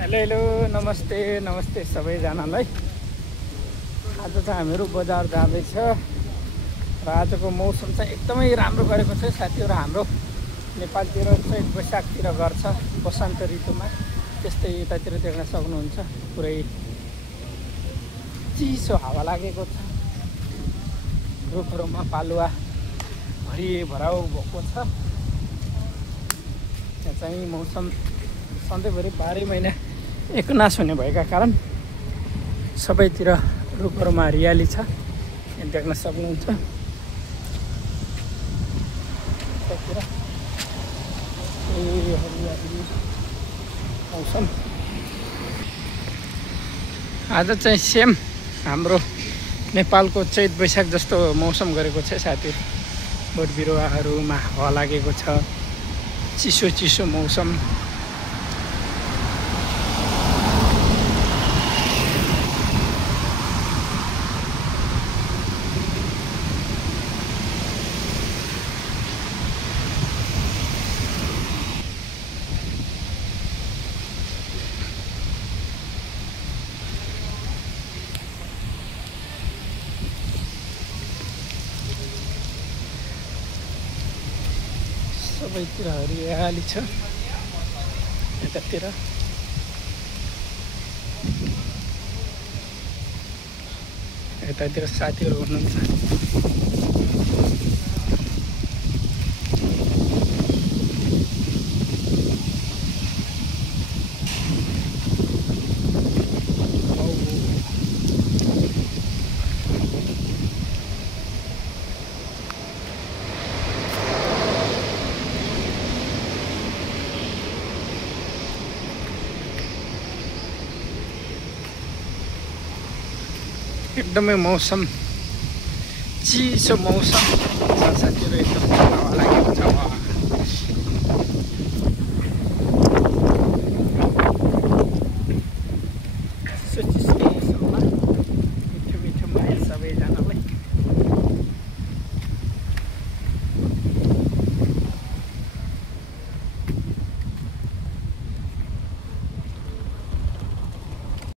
Hello hello नमस्ते नमस्ते सबैजनालाई। आज चाहिँ हामीहरू बजार जाँदैछ र आजको मौसम चाहिँ एकदमै राम्रो गरेको छ साथीहरू। हाम्रो नेपालतिर चाहिँ वैशाखतिर गर्छ वसन्त ऋतुमा, त्यस्तै यतातिर देख्न सक्नुहुन्छ। पुरै चिसो हावा लागेको छ, रुखहरूमा पालुवा भरिभराउ भएको छ। यहाँ चाहिँ मौसम सधैँभरि 12 महिना एकनास हुने भएका कारण सबैतिर रुखहरूमा हरियाली छ, यहाँ देख्न सक्नुहुन्छ। हरियाली मौसम आज चाहिँ सेम हाम्रो नेपालको चैत वैशाख जस्तो मौसम गरेको छ साथीहरू। बोट बिरुवाहरूमा हावा लागेको छ, चिसो चिसो मौसम। सबैतिर हरियाली छ यतातिर। यतातिर साथीहरू हुनुहुन्छ। एकदमै मौसम चिसो मौसम साथीहरू, एकदम हावा लागेको छ।